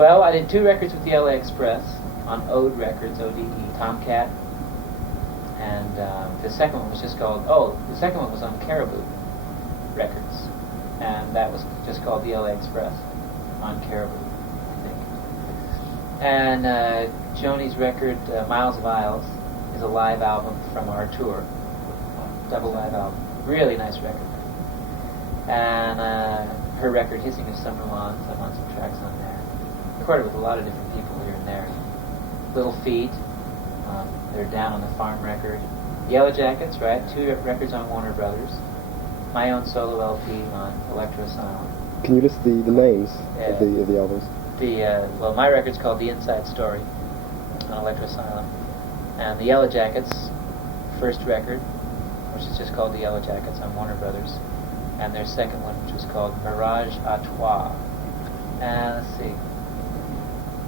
Well, I did 2 records with the L.A. Express on Ode Records, O-D-E, Tomcat. And the second one was just called, the second one was on Caribou Records. And that was just called the L.A. Express on Caribou, I think. And Joni's record, Miles of Isles, is a live album from our tour. Double live album. Really nice record. And her record, Hissing of Summer Lawns, I'm on some tracks on there. Recorded with a lot of different people here and there. Little Feet, they're Down on the Farm record. Yellowjackets, right? 2 records on Warner Brothers. My own solo LP on Electro Asylum. Can you list the names of the albums? Well, my record's called The Inside Story on Electro Asylum. And the Yellowjackets' first record, which is just called the Yellowjackets on Warner Brothers. And their second one, which was called Mirage à Toi. And let's see.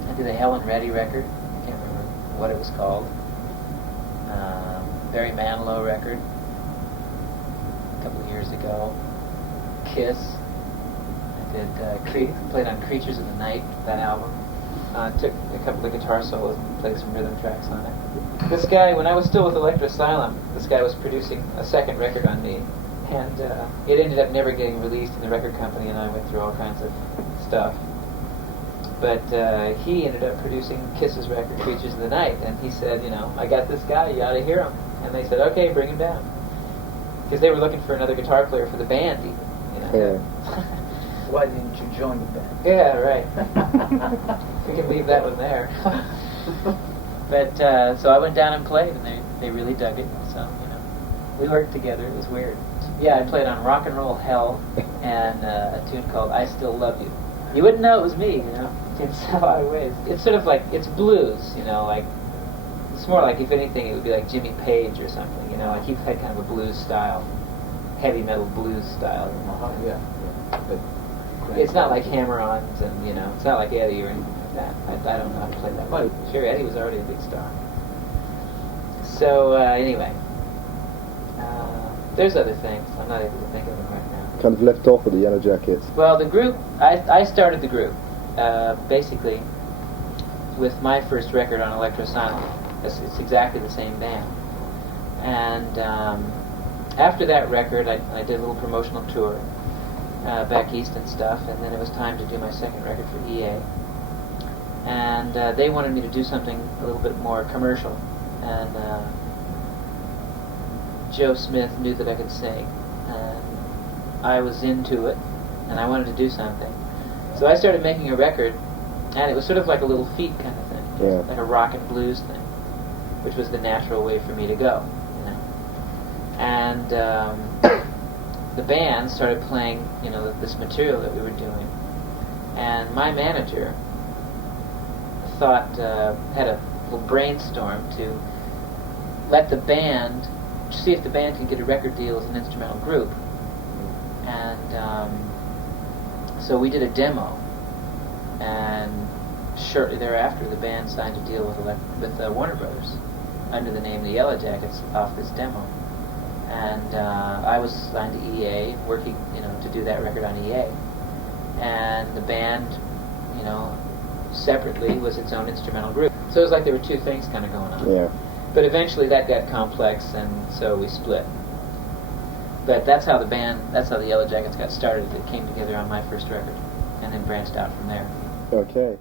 I did a Helen Reddy record. I can't remember what it was called. Very Manilow record a couple of years ago. Kiss. I did played on Creatures of the Night, that album. Took a couple of guitar solos and played some rhythm tracks on it. This guy, when I was still with Electro Asylum, this guy was producing a second record on me. And it ended up never getting released, and the record company and I went through all kinds of stuff. But he ended up producing Kiss's record, Creatures of the Night, and he said, I got this guy, you ought to hear him. And they said, okay, bring him down. Because they were looking for another guitar player for the band, even. Yeah. Why didn't you join the band? Yeah, right. We can leave that one there. But so I went down and played, and they really dug it. So we worked together. It was weird. Yeah, I played on Rock and Roll Hell and a tune called I Still Love You. You wouldn't know it was me, in a lot of ways. It's sort of like, it's blues, like, it's more like, if anything, it would be like Jimmy Page or something, like he had kind of a blues style, heavy metal blues style. Yeah. But it's not like Hammer-Ons and, it's not like Eddie or anything like that. I don't know how to play that. But sure, Eddie was already a big star. So, anyway. There's other things. I'm not able to think of them right now. Kind of left off with the Yellowjackets. Well, the group, I started the group, basically, with my first record on Electro Asylum. It's exactly the same band. And after that record, I did a little promotional tour back east and stuff, and then it was time to do my second record for EA. And they wanted me to do something a little bit more commercial. And Joe Smith knew that I could sing, and I was into it, and I wanted to do something. So I started making a record, and it was sort of like a Little Feat kind of thing, like a rock and blues thing, which was the natural way for me to go, And the band started playing, this material that we were doing, and my manager had a little brainstorm to let the band, see if the band could get a record deal as an instrumental group. And so we did a demo, and shortly thereafter the band signed a deal with Warner Brothers under the name the Yellowjackets off this demo. And I was signed to EA, working to do that record on EA. And the band, separately was its own instrumental group. So it was like there were 2 things kind of going on. Yeah. But eventually that got complex, and so we split. But that's how the Yellowjackets got started. It came together on my first record, and then branched out from there. Okay.